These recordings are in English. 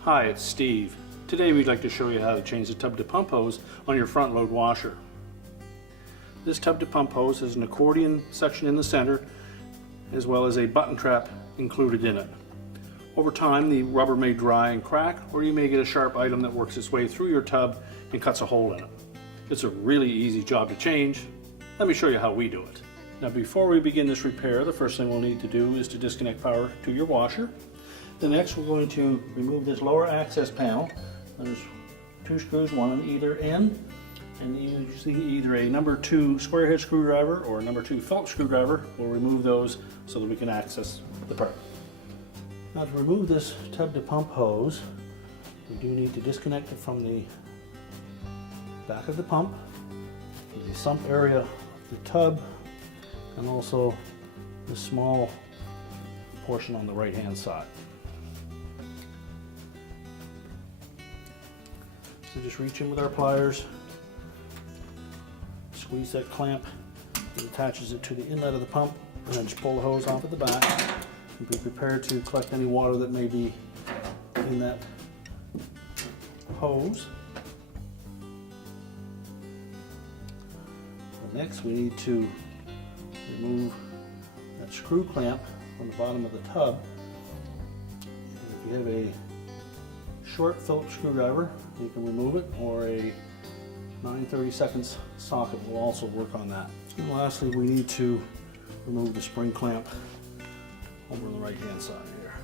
Hi, it's Steve. Today we'd like to show you how to change the tub to pump hose on your front load washer. This tub to pump hose has an accordion section in the center as well as a button trap included in it. Over time the rubber may dry and crack, or you may get a sharp item that works its way through your tub and cuts a hole in it. It's a really easy job to change. Let me show you how we do it. Now before we begin this repair, the first thing we'll need to do is to disconnect power to your washer. The next we're going to remove this lower access panel. There's 2 screws, one on either end, and using either a number 2 square head screwdriver or a number 2 Phillips screwdriver, we'll remove those so that we can access the part. Now to remove this tub to pump hose, we do need to disconnect it from the back of the pump, the sump area of the tub, and also the small portion on the right hand side. So just reach in with our pliers, squeeze that clamp that attaches it to the inlet of the pump, and then just pull the hose off at the back. And be prepared to collect any water that may be in that hose. Next we need to remove that screw clamp from the bottom of the tub. And if you have a short Phillips screwdriver, you can remove it, or a 9/32 socket will also work on that. And lastly, we need to remove the spring clamp over on the right hand side here.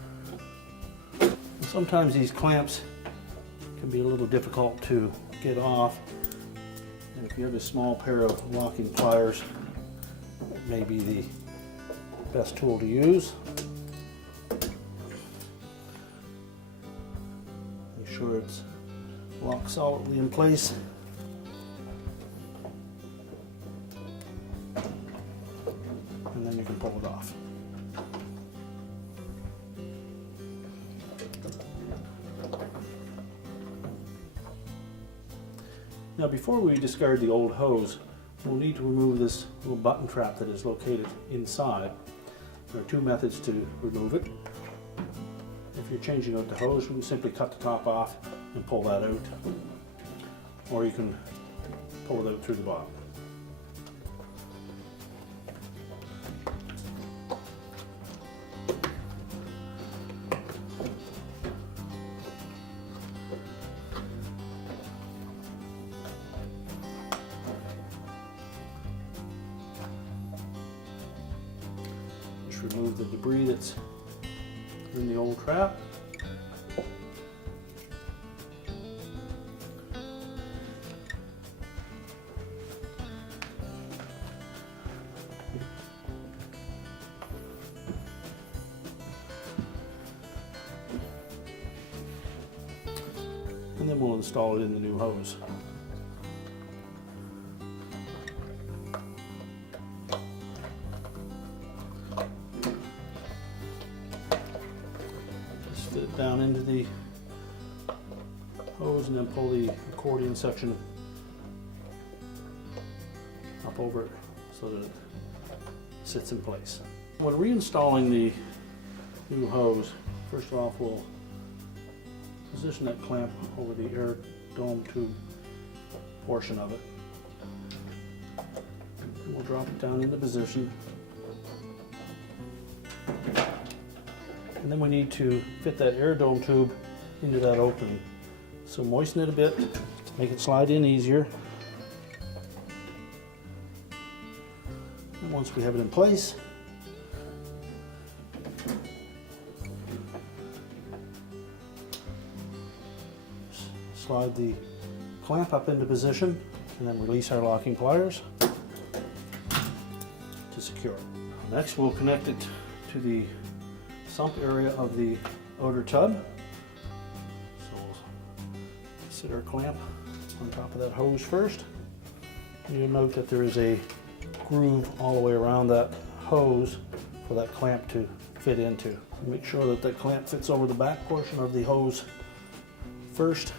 And sometimes these clamps can be a little difficult to get off, and if you have a small pair of locking pliers, it may be the best tool to use. Make sure it's locked solidly in place. And then you can pull it off. Now before we discard the old hose, we'll need to remove this little button trap that is located inside. There are 2 methods to remove it. If you're changing out the hose, you can simply cut the top off and pull that out, or you can pull it out through the bottom. Just remove the debris that's in the old trap. And then we'll install it in the new hose. Just fit it down into the hose and then pull the accordion section up over it so that it sits in place. When reinstalling the new hose, first off we'll position that clamp over the air dome tube portion of it. And we'll drop it down into position. And then we need to fit that air dome tube into that opening. So moisten it a bit to make it slide in easier. And once we have it in place, slide the clamp up into position and then release our locking pliers to secure it. Next we'll connect it to the sump area of the outer tub. So we'll sit our clamp on top of that hose first. And you'll note that there is a groove all the way around that hose for that clamp to fit into. Make sure that that clamp fits over the back portion of the hose first,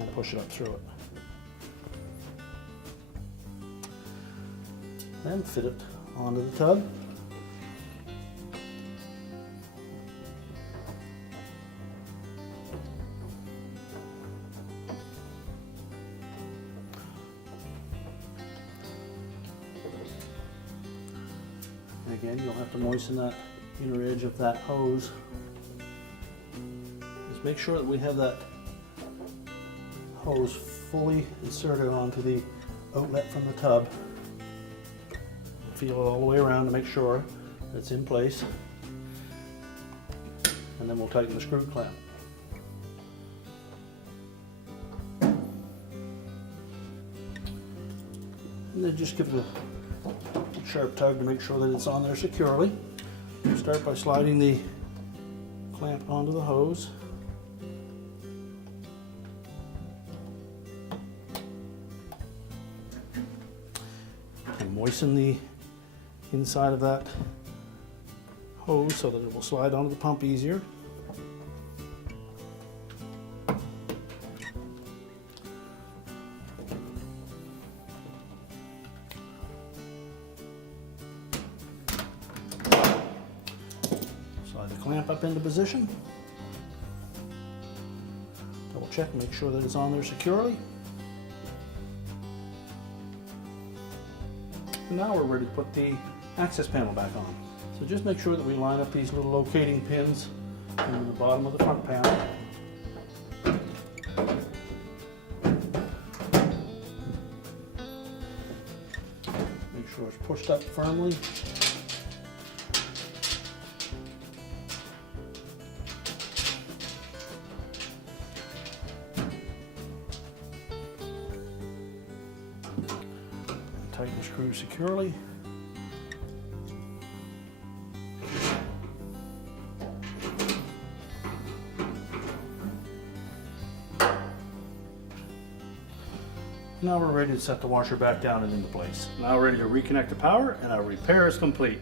and push it up through it. and fit it onto the tub. And again, you'll have to moisten that inner edge of that hose. Just make sure that we have that hose fully inserted onto the outlet from the tub. Feel it all the way around to make sure that it's in place. And then we'll tighten the screw clamp. And then just give it a sharp tug to make sure that it's on there securely. Start by sliding the clamp onto the hose. And moisten the inside of that hose so that it will slide onto the pump easier. Slide the clamp up into position. Double check and make sure that it's on there securely. And now we're ready to put the access panel back on. So just make sure that we line up these little locating pins in the bottom of the front panel. Make sure it's pushed up firmly. Tighten the screw securely. Now we're ready to set the washer back down and into place. Now we're ready to reconnect the power, and our repair is complete.